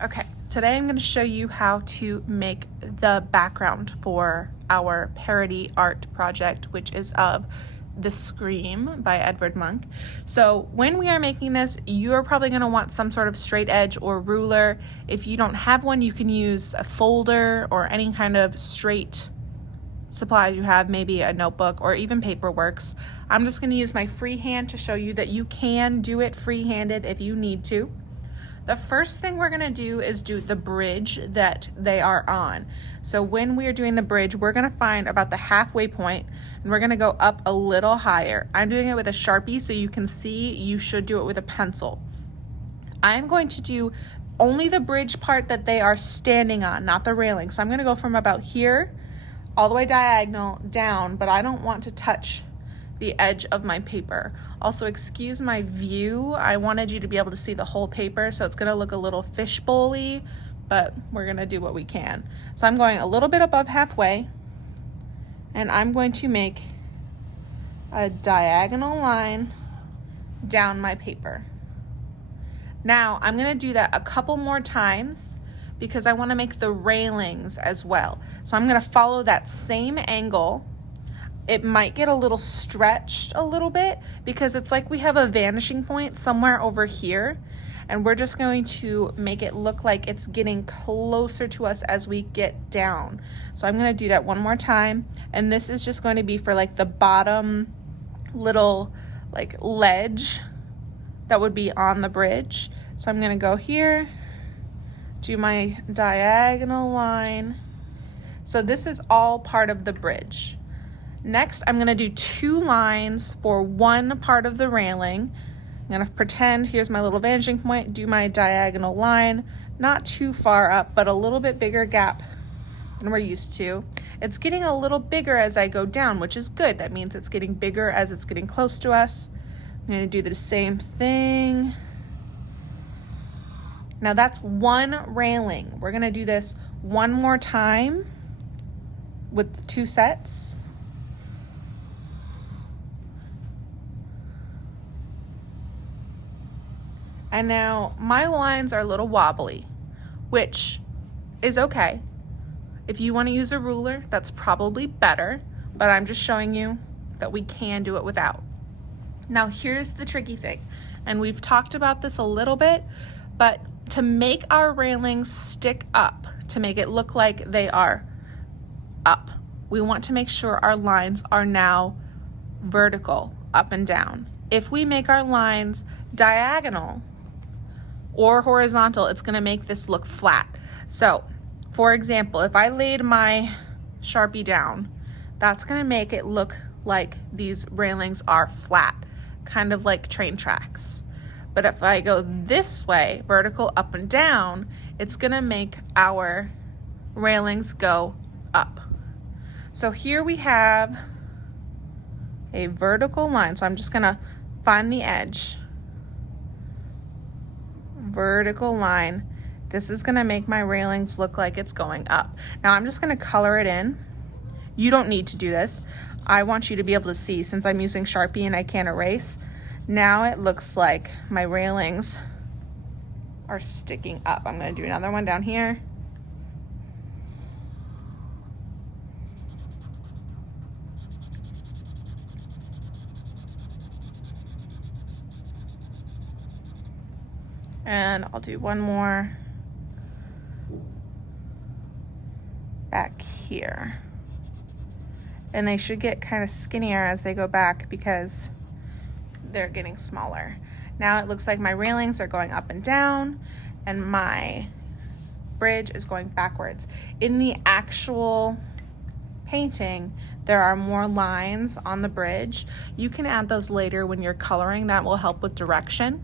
Okay, today I'm going to show you how to make the background for our parody art project, which is of The Scream by Edward Munch. So when we are making this, you're probably going to want some sort of straight edge or ruler. If you don't have one, you can use a folder or any kind of straight supplies you have, maybe a notebook or even paper works. I'm just going to use my freehand to show you that you can do it free-handed if you need to. The first thing we're gonna do is do the bridge that they are on. So when we are doing the bridge, we're gonna find about the halfway point and we're gonna go up a little higher. I'm doing it with a Sharpie so you can see. You should do it with a pencil. I'm going to do only the bridge part that they are standing on, not the railing. So I'm gonna go from about here all the way diagonal down, but I don't want to touch the edge of my paper. Also, excuse my view. I wanted you to be able to see the whole paper, so it's gonna look a little fishbowl-y, but we're gonna do what we can. So I'm going a little bit above halfway, and I'm going to make a diagonal line down my paper. Now, I'm gonna do that a couple more times because I wanna make the railings as well. So I'm gonna follow that same angle. It might get a little stretched a little bit because it's like we have a vanishing point somewhere over here, and we're just going to make it look like it's getting closer to us as we get down. So I'm gonna do that one more time, and this is just going to be for like the bottom little like ledge that would be on the bridge. So I'm gonna go here, do my diagonal line. So this is all part of the bridge. Next, I'm gonna do 2 lines for one part of the railing. I'm gonna pretend, here's my little vanishing point, do my diagonal line, not too far up, but a little bit bigger gap than we're used to. It's getting a little bigger as I go down, which is good. That means it's getting bigger as it's getting close to us. I'm gonna do the same thing. Now that's one railing. We're gonna do this one more time with 2 sets. And now my lines are a little wobbly, which is okay. If you want to use a ruler, that's probably better, but I'm just showing you that we can do it without. Now here's the tricky thing, and we've talked about this a little bit, but to make our railings stick up, to make it look like they are up, we want to make sure our lines are now vertical, up and down. If we make our lines diagonal or horizontal, it's gonna make this look flat. So, for example, if I laid my Sharpie down, that's gonna make it look like these railings are flat, kind of like train tracks. But if I go this way, vertical up and down, it's gonna make our railings go up. So here we have a vertical line. So I'm just gonna find the edge. Vertical line. This is gonna make my railings look like it's going up. Now I'm just gonna color it in. You don't need to do this. I want you to be able to see, since I'm using Sharpie and I can't erase. Now it looks like my railings are sticking up. I'm gonna do another one down here. And I'll do one more back here. And they should get kind of skinnier as they go back because they're getting smaller. Now it looks like my railings are going up and down and my bridge is going backwards. In the actual painting, there are more lines on the bridge. You can add those later when you're coloring. That will help with direction.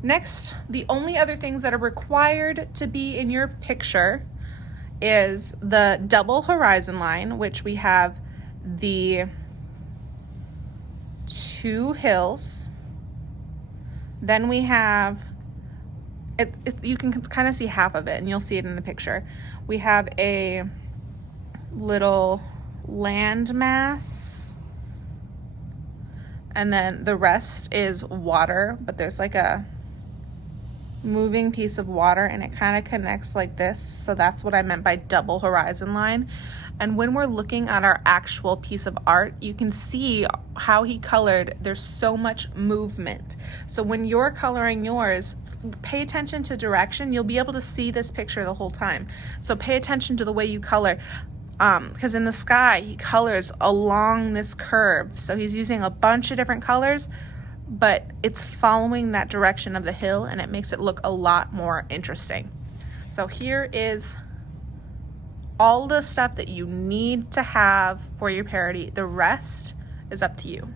Next, the only other things that are required to be in your picture is the double horizon line, which we have the 2 hills. Then we have, you can kind of see half of it and you'll see it in the picture. We have a little landmass, and then the rest is water, but there's like a moving piece of water, and it kind of connects like this. So that's what I meant by double horizon line. And when we're looking at our actual piece of art, you can see how he colored. There's so much movement. So when you're coloring yours, pay attention to direction. You'll be able to see this picture the whole time. So pay attention to the way you color. Because in the sky, he colors along this curve. So he's using a bunch of different colors, but it's following that direction of the hill, and it makes it look a lot more interesting. So here is all the stuff that you need to have for your parody. The rest is up to you.